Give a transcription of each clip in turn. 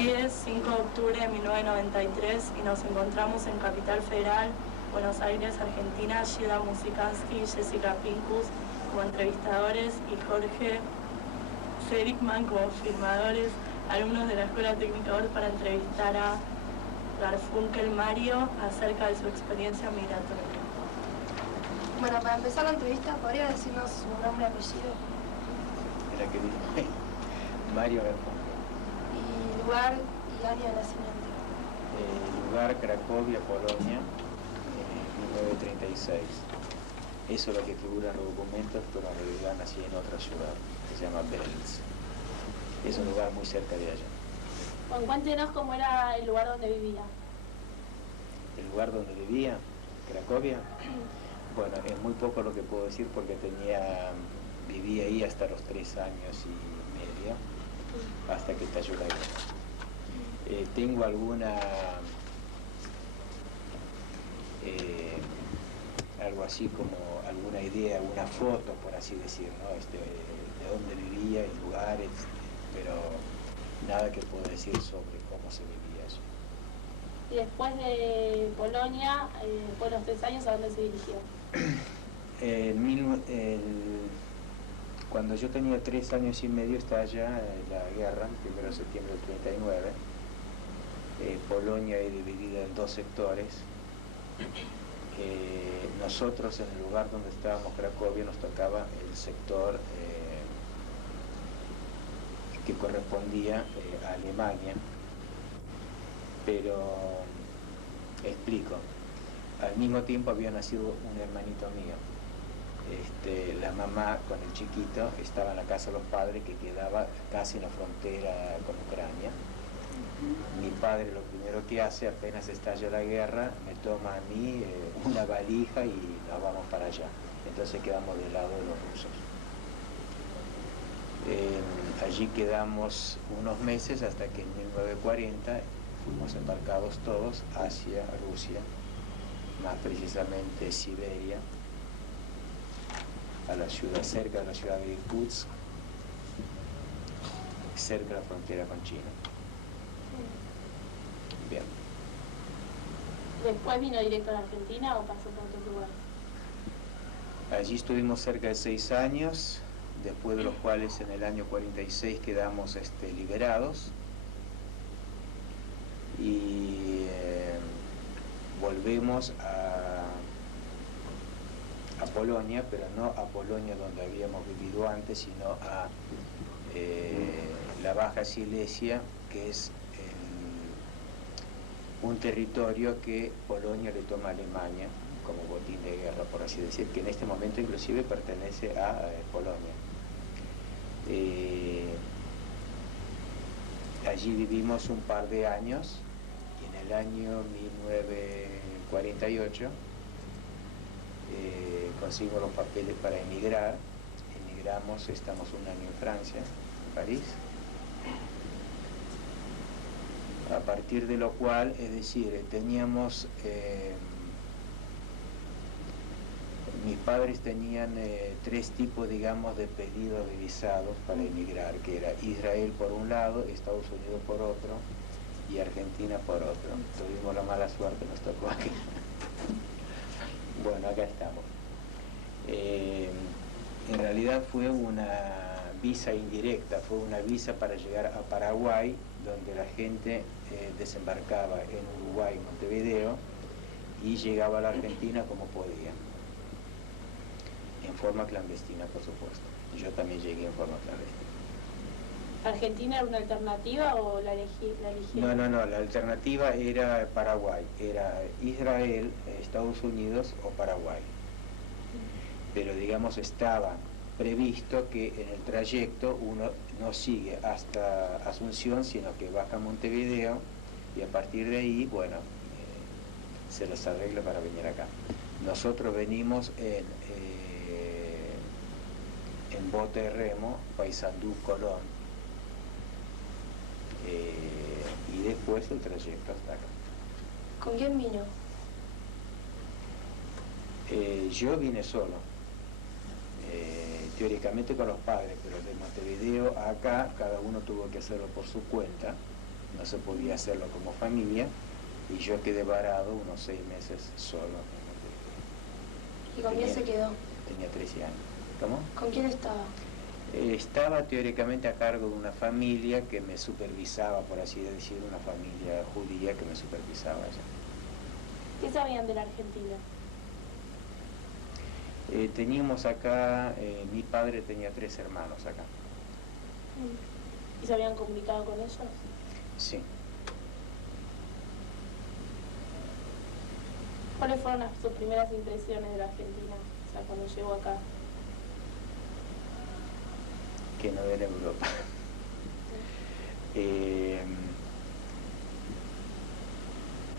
Hoy es 5 de octubre de 1993 y nos encontramos en Capital Federal, Buenos Aires, Argentina, Sheila Musikansky y Jessica Pincus como entrevistadores y Jorge Seligman como filmadores, alumnos de la Escuela Técnica OR, para entrevistar a Garfunkel Mario acerca de su experiencia migratoria. Bueno, para empezar la entrevista, ¿podría decirnos su nombre y apellido? Era que dije, Mario Garfunkel. Y lugar y año de nacimiento. Lugar, Cracovia, Polonia, 1936. Eso es lo que figura en los documentos, pero en realidad nací en otra ciudad, que se llama Belz. Es un lugar muy cerca de allá. Bueno, cuéntenos cómo era el lugar donde vivía. ¿El lugar donde vivía? ¿Cracovia? Bueno, es muy poco lo que puedo decir porque viví ahí hasta los 3 años y medio, hasta que estalló la guerra. Tengo algo así como alguna idea, alguna foto, por así decir, ¿no? De dónde vivía, el lugar, pero nada que puedo decir sobre cómo se vivía allí. Y después de Polonia, después de los 3 años, ¿a dónde se dirigió? Cuando yo tenía 3 años y medio estalla la guerra, el 1 de septiembre del 39. Polonia es dividida en 2 sectores. Nosotros, en el lugar donde estábamos, Cracovia, nos tocaba el sector que correspondía a Alemania, pero explico, al mismo tiempo había nacido un hermanito mío. La mamá con el chiquito estaba en la casa de los padres, que quedaba casi en la frontera con Ucrania. Mi padre lo primero que hace, apenas estalla la guerra, me toma a mí una valija y nos vamos para allá. Entonces quedamos del lado de los rusos. Allí quedamos unos meses hasta que en 1940 fuimos embarcados todos hacia Rusia, más precisamente Siberia, a la ciudad, cerca de la ciudad de Irkutsk, cerca de la frontera con China. Bien. ¿Después vino directo a la Argentina o pasó por otros lugares? Allí estuvimos cerca de 6 años, después de los cuales en el año 46 quedamos liberados y volvemos a Polonia, pero no a Polonia donde habíamos vivido antes, sino a la Baja Silesia, que es un territorio que Polonia le toma a Alemania como botín de guerra, por así decir, que en este momento inclusive pertenece a Polonia. Allí vivimos un par de años y en el año 1948 conseguimos los papeles para emigrar. Emigramos, estamos un año en Francia, en París. A partir de lo cual, es decir, teníamos, mis padres tenían 3 tipos, digamos, de pedidos de visados para emigrar, que era Israel por un lado, Estados Unidos por otro y Argentina por otro. Tuvimos la mala suerte, nos tocó aquí. Bueno, acá estamos. En realidad fue una visa indirecta, fue una visa para llegar a Paraguay, donde la gente desembarcaba en Uruguay, Montevideo, y llegaba a la Argentina como podía, en forma clandestina, por supuesto. Yo también llegué en forma clandestina. ¿Argentina era una alternativa o la eligieron? No, la alternativa era Paraguay, era Israel, Estados Unidos o Paraguay. Pero digamos estaba previsto que en el trayecto uno no sigue hasta Asunción, sino que baja a Montevideo y a partir de ahí, bueno, se les arregla para venir acá. Nosotros venimos en bote de remo, Paysandú, Colón, y después el trayecto hasta acá. ¿Con quién vino? Yo vine solo, teóricamente con los padres, pero de Montevideo a acá cada uno tuvo que hacerlo por su cuenta, no se podía hacerlo como familia, y yo quedé varado unos 6 meses solo. ¿Y con quién se quedó? Tenía 13 años. ¿Cómo? ¿Con quién estaba? Estaba teóricamente a cargo de una familia que me supervisaba, por así decir, una familia judía que me supervisaba allá. ¿Qué sabían de la Argentina? Teníamos acá, mi padre tenía 3 hermanos acá. ¿Y se habían comunicado con ellos? Sí. ¿Cuáles fueron sus primeras impresiones de la Argentina? O sea, cuando llegó acá. Que no era Europa.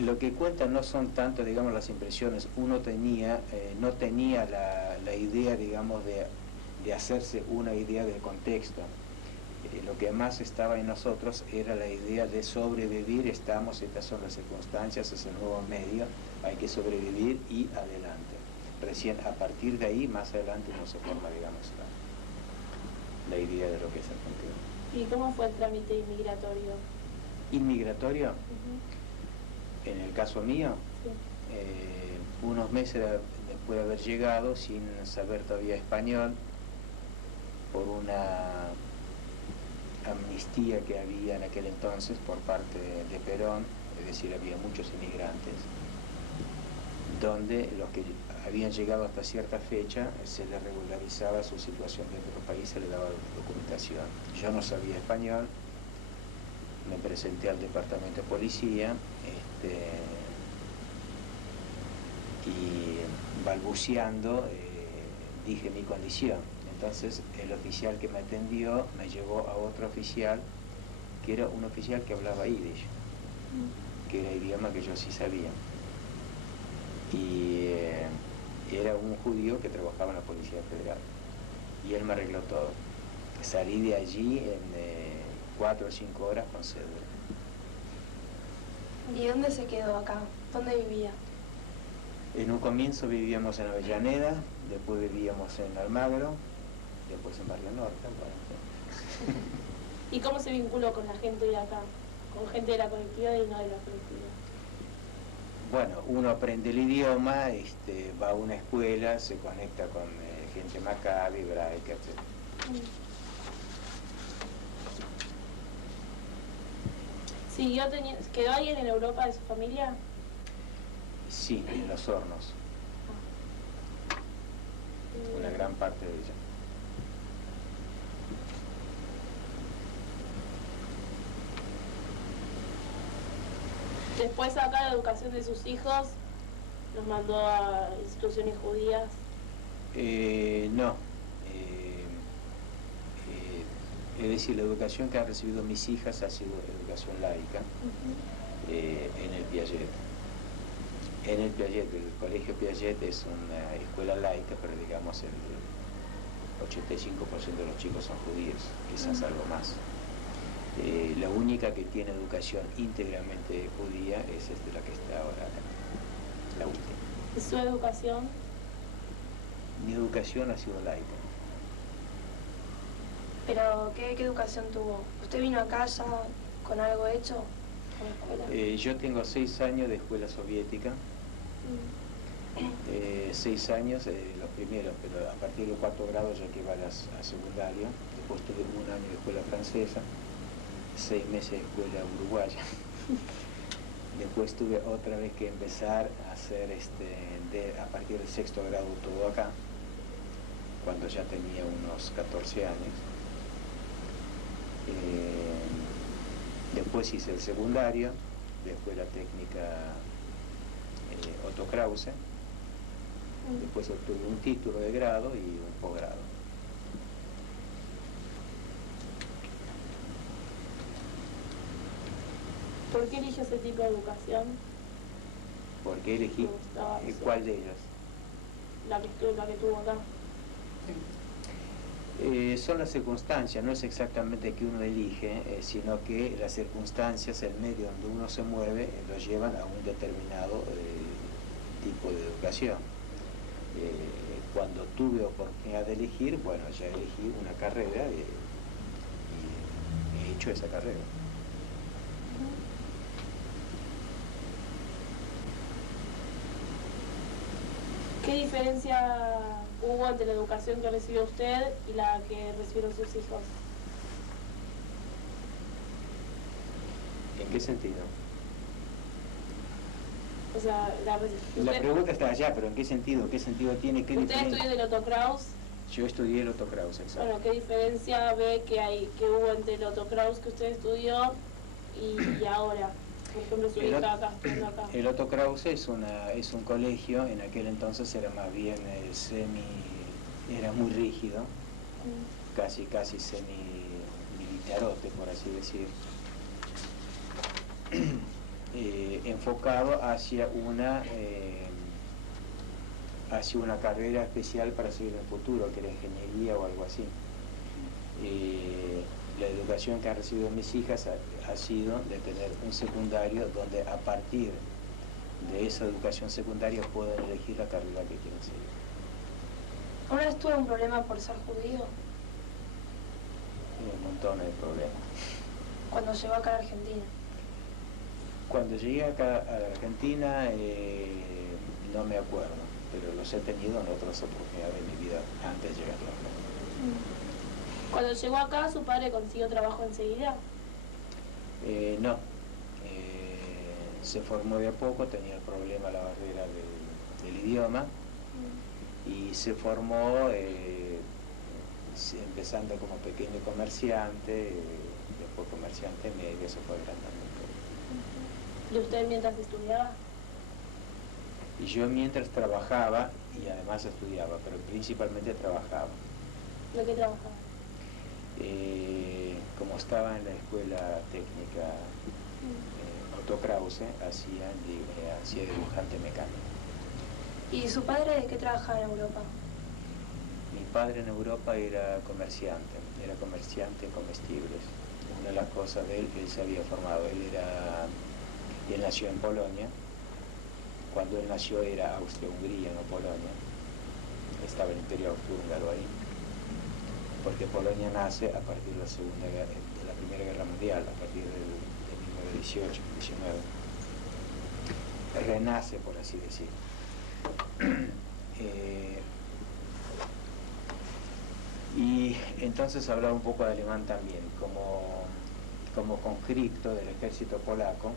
Lo que cuentan no son tanto, digamos, las impresiones. Uno no tenía la idea, digamos, de hacerse una idea del contexto. Lo que más estaba en nosotros era la idea de sobrevivir. Estas son las circunstancias, es el nuevo medio, hay que sobrevivir y adelante. Recién a partir de ahí, más adelante, uno se forma, digamos, la idea de lo que es Argentina. ¿Y cómo fue el trámite inmigratorio? ¿Inmigratorio? En el caso mío, Sí. unos meses después de haber llegado, sin saber todavía español, por una amnistía que había en aquel entonces por parte de Perón, es decir, había muchos inmigrantes, donde los que habían llegado hasta cierta fecha se les regularizaba su situación dentro del país, se les daba documentación. Yo no sabía español, me presenté al departamento de policía y balbuceando dije mi condición. Entonces el oficial que me atendió me llevó a otro oficial, que era un oficial que hablaba yiddish, que era idioma que yo sí sabía. Y era un judío que trabajaba en la Policía Federal. Y él me arregló todo. Salí de allí en 4 o 5 horas con cédula. ¿Y dónde se quedó acá? ¿Dónde vivía? En un comienzo vivíamos en Avellaneda, después vivíamos en Almagro, después en Barrio Norte. Bueno. ¿Y cómo se vinculó con la gente de acá? ¿Con gente de la colectividad y no de la colectividad? Bueno, uno aprende el idioma, va a una escuela, se conecta con gente macabra, hebraica, etc. ¿Quedó alguien en Europa de su familia? Sí, en Los Hornos, una gran parte de ella. Después acá la educación de sus hijos los mandó a instituciones judías. No. Es decir, la educación que han recibido mis hijas ha sido educación laica en el Piaget. En el Piaget, el colegio Piaget es una escuela laica, pero digamos el 85% de los chicos son judíos, quizás algo más. La única que tiene educación íntegramente judía es la que está ahora acá, la última. ¿Y su educación? Mi educación ha sido laica. ¿Pero qué educación tuvo? ¿Usted vino acá ya con algo hecho en la escuela? Yo tengo 6 años de escuela soviética, 6 años los primeros, pero a partir del 4º grado ya que va a secundario. Después tuve 1 año de escuela francesa, 6 meses de escuela uruguaya. Después tuve otra vez que empezar a hacer a partir del 6º grado todo acá, cuando ya tenía unos 14 años. Después hice el secundario de escuela técnica Otto Krause. Después obtuve un título de grado y un posgrado. ¿Por qué eligió ese tipo de educación? ¿Por qué elegí? Me gustaba, sí. ¿Cuál de ellas? La que tuvo acá. Son las circunstancias, no es exactamente que uno elige, sino que las circunstancias, el medio donde uno se mueve, lo llevan a un determinado tipo de educación. Cuando tuve oportunidad de elegir, bueno, ya elegí una carrera y he hecho esa carrera. ¿Qué diferencia hubo entre la educación que recibió usted y la que recibieron sus hijos? ¿En qué sentido? O sea, La pregunta está allá, pero ¿en qué sentido? ¿Qué sentido tiene? ¿Qué ¿Usted diferencia? estudió de Otto Kraus? Yo estudié el Otto Kraus, exacto. Bueno, ¿qué diferencia ve que hubo entre el Otto Kraus que usted estudió y ahora? Por ejemplo, su hija acá, estudiando acá. El Otto Kraus es un colegio, en aquel entonces era más bien era muy rígido, casi semi-militarote, por así decir, enfocado hacia una carrera especial para seguir en el futuro, que era ingeniería o algo así. La educación que han recibido mis hijas ha sido de tener un secundario donde a partir de esa educación secundaria pueden elegir la carrera que quieren seguir. ¿Una vez tuvo un problema por ser judío? Un montón de problemas. Cuando llegó acá a la Argentina. Cuando llegué acá a la Argentina no me acuerdo, pero los he tenido en otras oportunidades de mi vida antes de llegar a la Argentina. Cuando llegó acá, ¿su padre consiguió trabajo enseguida? No. Se formó de a poco, tenía el problema, la barrera del idioma, y se formó empezando como pequeño comerciante, después comerciante medio, se fue agrandando un poco. ¿Y usted mientras estudiaba? Y yo mientras trabajaba y además estudiaba, pero principalmente trabajaba. ¿De qué trabajaba? Como estaba en la escuela técnica Otto Krause, hacía dibujante mecánico. ¿Y su padre de qué trabajaba en Europa? Mi padre en Europa era comerciante en comestibles. Una de las cosas de él se había formado, él nació en Polonia. Cuando él nació era Austria-Hungría, no Polonia. Estaba el Imperio Austrohúngaro ahí, porque Polonia nace a partir de la Primera Guerra Mundial, a partir de 1918-19. Renace, por así decir. Y entonces hablaba un poco de alemán también, como conscripto del ejército polaco,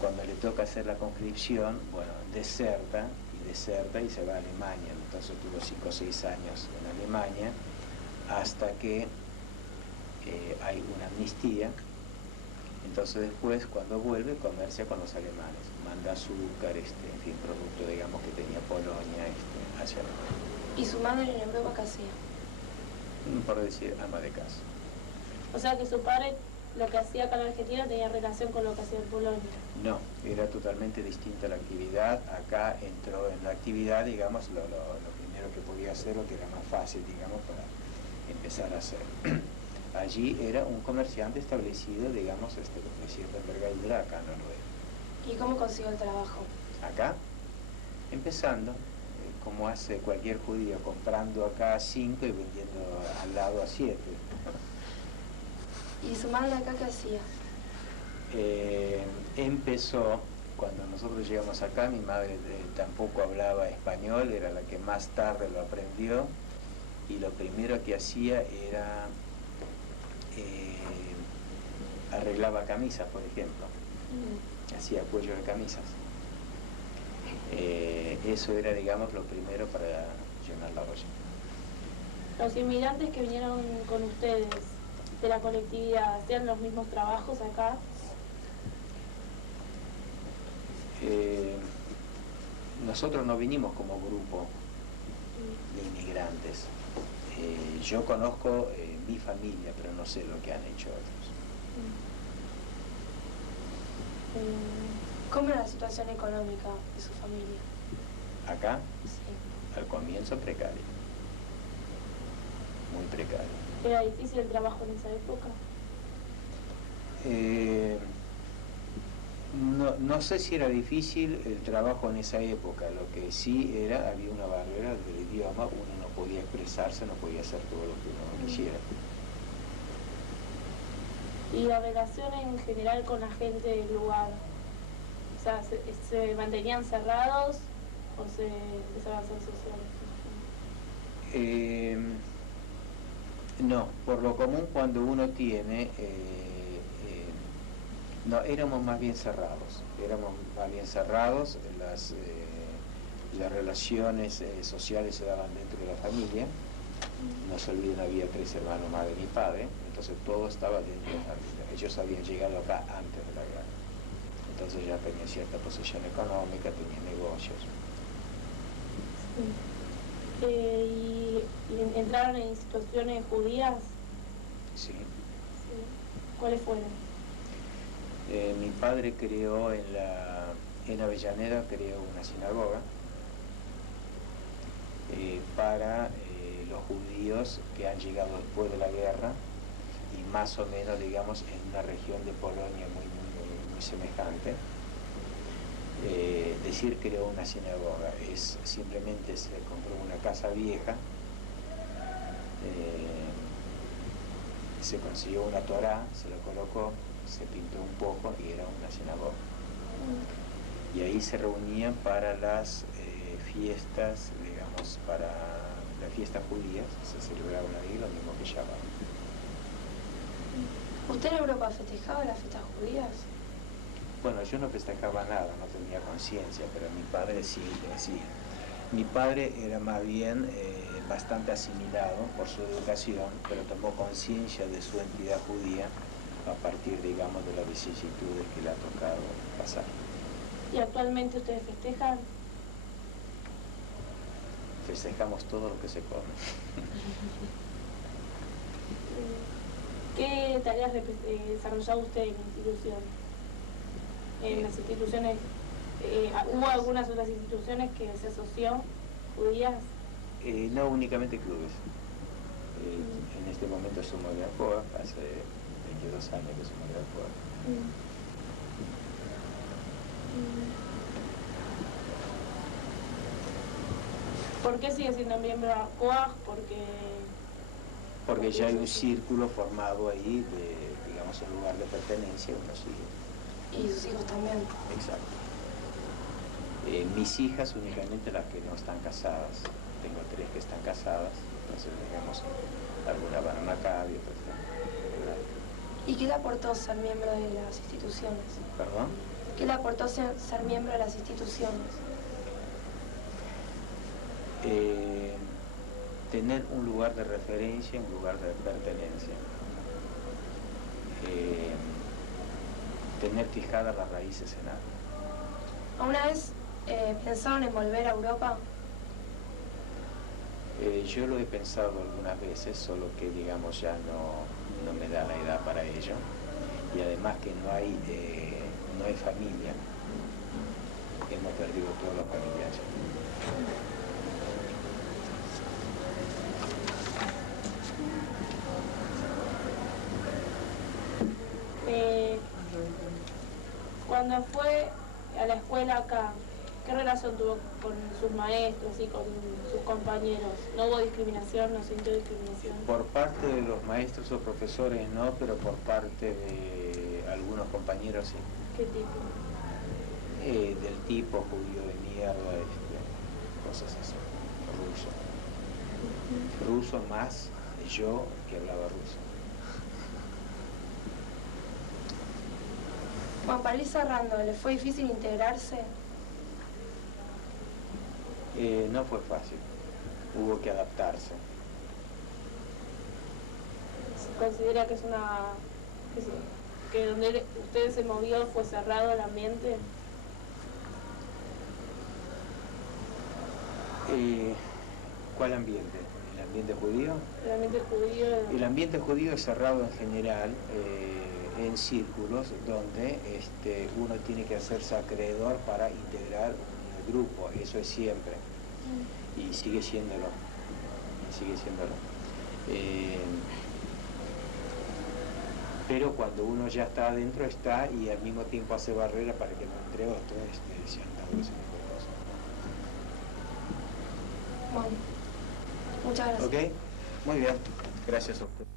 cuando le toca hacer la conscripción, bueno, deserta y se va a Alemania. Entonces tuvo 5 o 6 años en Alemania, hasta que hay una amnistía. Entonces después, cuando vuelve, comercia con los alemanes, manda azúcar, en fin, producto, digamos, que tenía Polonia hacia Alemania. ¿Y su madre en Europa qué hacía? Por decir, ama de casa. O sea que su padre, lo que hacía acá en Argentina, tenía relación con lo que hacía en Polonia. No, era totalmente distinta la actividad. Acá entró en la actividad, digamos, lo primero que podía hacer, lo que era más fácil, digamos, para empezar a hacer. Allí era un comerciante establecido, digamos, de cierta envergadura, acá no lo era. ¿Y cómo consiguió el trabajo? Acá, empezando, como hace cualquier judío, comprando acá 5 y vendiendo al lado a 7. ¿Y su madre acá qué hacía? Empezó, cuando nosotros llegamos acá, mi madre tampoco hablaba español, era la que más tarde lo aprendió, y lo primero que hacía era arreglaba camisas, por ejemplo. Hacía cuello de camisas. Eso era, digamos, lo primero para llenar la olla. Los inmigrantes que vinieron con ustedes de la colectividad, ¿hacían los mismos trabajos acá? Nosotros no vinimos como grupo de inmigrantes. Yo conozco mi familia, pero no sé lo que han hecho otros. ¿Cómo era la situación económica de su familia? Acá, Sí. al comienzo, precario. Muy precario. ¿Era difícil el trabajo en esa época? No sé si era difícil el trabajo en esa época. Lo que sí había una barrera del idioma, uno no podía expresarse, no podía hacer todo lo que uno quisiera. ¿Y la relación en general con la gente del lugar? sea, ¿se mantenían cerrados o se empezaron a hacer sociales? No, por lo común cuando uno tiene, no, éramos más bien cerrados, las relaciones sociales se daban dentro de la familia, no se olviden, había 3 hermanos más de mi padre, entonces todo estaba dentro de la familia, ellos habían llegado acá antes de la guerra, entonces ya tenían cierta posición económica, tenían negocios. Sí. ¿Y entraron en instituciones judías? Sí. Sí. ¿Cuáles fueron? Mi padre creó en Avellaneda, creó una sinagoga para los judíos que han llegado después de la guerra y más o menos, digamos, en una región de Polonia muy semejante. Decir creó una sinagoga es simplemente se compró una casa vieja, se consiguió una Torá, se la colocó, se pintó un poco y era una sinagoga. Y ahí se reunían para las fiestas, digamos, para las fiestas judías, se celebraban ahí lo mismo que Shabbat. ¿Usted en Europa festejaba las fiestas judías? Bueno, yo no festejaba nada, no tenía conciencia, pero mi padre sí lo hacía. Mi padre era más bien bastante asimilado por su educación, pero tomó conciencia de su entidad judía a partir, digamos, de las vicisitudes que le ha tocado pasar. ¿Y actualmente ustedes festejan? Festejamos todo lo que se come. ¿Qué tareas desarrollaba usted en la institución? En las instituciones, ¿hubo algunas otras instituciones que se asoció, judías? No únicamente clubes. En este momento somos de ACOA, hace 22 años que somos de ACOA. ¿Por qué sigue siendo miembro de ACOA? Porque ya hay un círculo formado ahí, digamos, un lugar de pertenencia, uno sigue. Y sus hijos también. Exacto. Mis hijas únicamente las que no están casadas. Tengo 3 que están casadas, entonces digamos, algunas van a Maccabi y otras están. ¿Y qué le aportó ser miembro de las instituciones? ¿Perdón? ¿Qué le aportó ser miembro de las instituciones? Tener un lugar de referencia, un lugar de pertenencia. Tener fijadas las raíces en algo. ¿Alguna vez pensaron en volver a Europa? Yo lo he pensado algunas veces, solo que digamos ya no me da la edad para ello. Y además que no hay familia. Hemos perdido todos los familiares. Cuando fue a la escuela acá, ¿qué relación tuvo con sus maestros y con sus compañeros? ¿No hubo discriminación? ¿No sintió discriminación? Por parte de los maestros o profesores no, pero por parte de algunos compañeros sí. ¿Qué tipo? Del tipo judío de mierda, cosas así, ruso más yo que hablaba ruso. Bueno, para ir cerrando, ¿le fue difícil integrarse? No fue fácil, hubo que adaptarse. ¿Considera que es que donde usted se movió fue cerrado el ambiente? ¿Cuál ambiente? ¿El ambiente judío? El ambiente judío. El ambiente judío es cerrado en general, en círculos donde uno tiene que hacerse acreedor para integrar un grupo, eso es siempre, y sigue siéndolo, pero cuando uno ya está adentro está y al mismo tiempo hace barrera para que no entre otro, ciertas cosas. Bueno, muchas gracias. Ok, muy bien, gracias a usted.